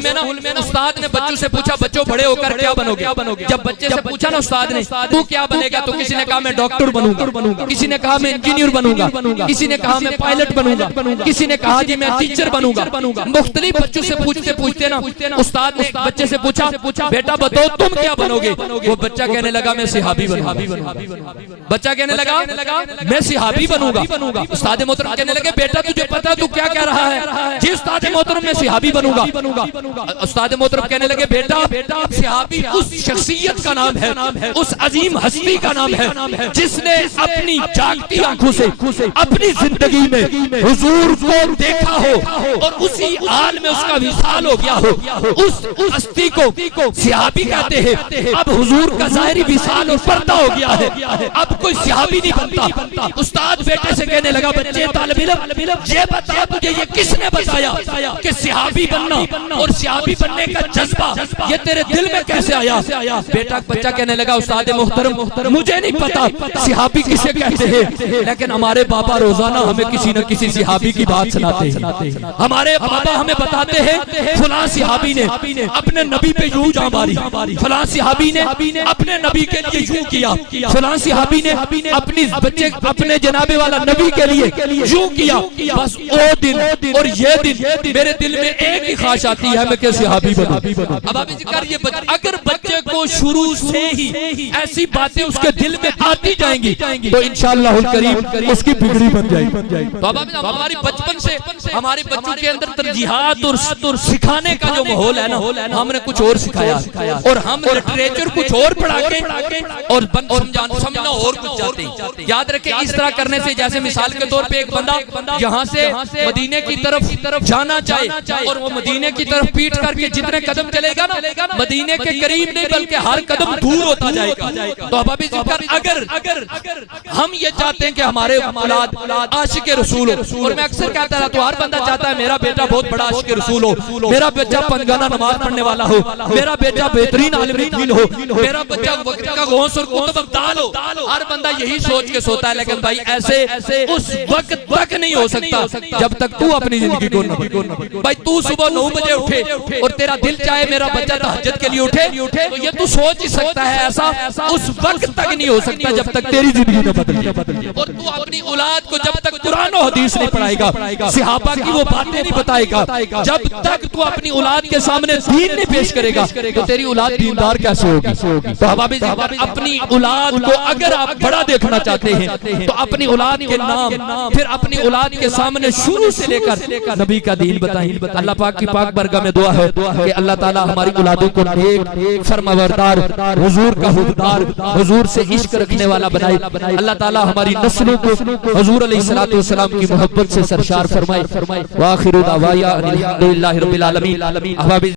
में ना उस्ताद ने बच्चों से पूछा, बच्चों बड़े होकर क्या बनोगे? जब बच्चे से पूछा ना उस्ताद ने, तू क्या बनेगा? तो किसी ने कहा मैं डॉक्टर बनूंगा, किसी ने कहा मैं इंजीनियर बनूंगा, किसी ने कहा मैं पायलट बनूंगा, किसी ने कहा जी मैं टीचर बनूंगा। मुख्तलिफ बच्चों से पूछते पूछते ना उस्ताद ने बच्चे से पूछा, बेटा बताओ तुम क्या बनोगे? वो बच्चा कहने लगा मैं सिहाबी बनूंगा। बच्चा कहने लगा मैं सिहाबी बनूंगा। उस्ताद मोहतरम कहने लगे बेटा तुझे पता तू क्या कह रहा है? जी उस्ताद मोहतरम मैं सिहाबी बनूंगा। उस्ताद मोहतरम कहने लगे बेटा सिहाबी उस शख्सियत का नाम है, उस अजीम हस्ती का नाम है जिसने अपनी जागती आंखों से अपनी जिंदगी में हुजूर को देखा हो और उसी हाल में उसका विसाल हो गया हो। उस हस्ती को सिहाबी कहते हैं। अब हुजूर का ज़ाहिरी विसाल और पर्दा हो गया है, अब कोई सिहाबी नहीं बनता। उस्ताद बेटे से कहने लगा बच्चे तालिब इल्म ये बता तुझे ये किसने बताया कि सिहाबी बनना और सिहाबी बनने का जज्बा ये तेरे दिल में कैसे आया? बच्चा कहने लगा उस्ताद मोहतरम मुझे नहीं पता सिहाबी किसे कहते हैं, लेकिन हमारे बाबा रोजाना हमें किसी न किसी सिहाबी की बात सुनाते हैं। हमारे बाबा हमें बताते हैं फलां सिहाबी ने अपने नबी पे यूं जान मारी, फलां सिहाबी ने अपने नबी के लिए यूं किया, फलां सिहाबी ने अपनी बच्चे अपने जनाबे वाला नबी के लिए यूं किया। बस वो दिन और ये दिन मेरे दिल में एक ही ख्वाहिश आती है मैं कि सिहाबी बनूं। अब आप जिक्र ये अगर बच्चे को शुरू से ही ऐसी बातें उसके दिल में आती जाएंगी तो इंशाअल्लाहुल करीम उसकी बिगड़ी बन जाएगी। तो अब हमारी बचपन से हमारे बच्चों के अंदर तरजीहात और सिखाने का जो माहौल है ना हमने कुछ और सिखाया और हम लिटरेचर कुछ और पढ़ा के और समझना और कुछ चाहते हैं। याद रखें इस तरह करने से जैसे मिसाल के तौर पे एक बंदा यहाँ से मदीने की तरफ जाना चाहे और वो मदीने की तरफ पीठ करके जितने कदम चलेगा ना मदीने के करीब नहीं बल्कि हर कदम दूर होता जाएगा। तो अब अभी अगर हम ये चाहते हैं कि हमारे औलाद आशिक रसूल हो, और मैं अक्सर कहता रहता हूं हर बंदा चाहता है मेरा बेटा बहुत बड़ा आशिक रसूल हो, मेरा बच्चा पंजगाना नमाज पढ़ने वाला हो, मेरा बेटा बेहतरीन आलिम दीन हो, मेरा बच्चा वक्त का गौस और कुतुब अब्दाल हो। हर बंदा यही सोच के सोता है, लेकिन भाई ऐसे उस वक्त तक नहीं हो सकता जब तक तू अपनी जिंदगी को न भाई तू सुबह 9 बजे उठे और तेरा दिल चाहे मेरा बच्चा तहज्जुद के लिए उठे तो ये तू सोच ही सकता है ऐसा उस वक्त तक नहीं हो सकता जब तक तेरी जिंदगी न बदले। और तू अपनी औलाद को जब तक कुरान और हदीस नहीं पढ़ाएगा, सहाबा की वो बातें नहीं बताएगा, जब तक तू अपनी औलाद के सामने दीन नहीं पेश करेगा तो तेरी औलाद दीनदार कैसे होगी? तो हबाबी अपनी औलाद को अगर आप बड़ा देखना चाहते हैं तो अपनी औलाद के नाम फिर अपनी औलाद के सामने शुरू से लेकर नबी का दीन बताएं। अल्लाह पाक की पाक बरगाह में दुआ है कि अल्लाह ताला हमारी औलादों को नेक फरमाबरदार हुजूर का हुबदार हुजूर से इश्क रखने वाला बनाए। अल्लाह ताला हमारी नस्लों को हुजूर अलैहिस्सलातु वस्सलाम की मोहब्बत से सरशार फरमाए। व आखिरु दावाया अनिल हम्दुलिल्लाहि रब्बिल आलमीन।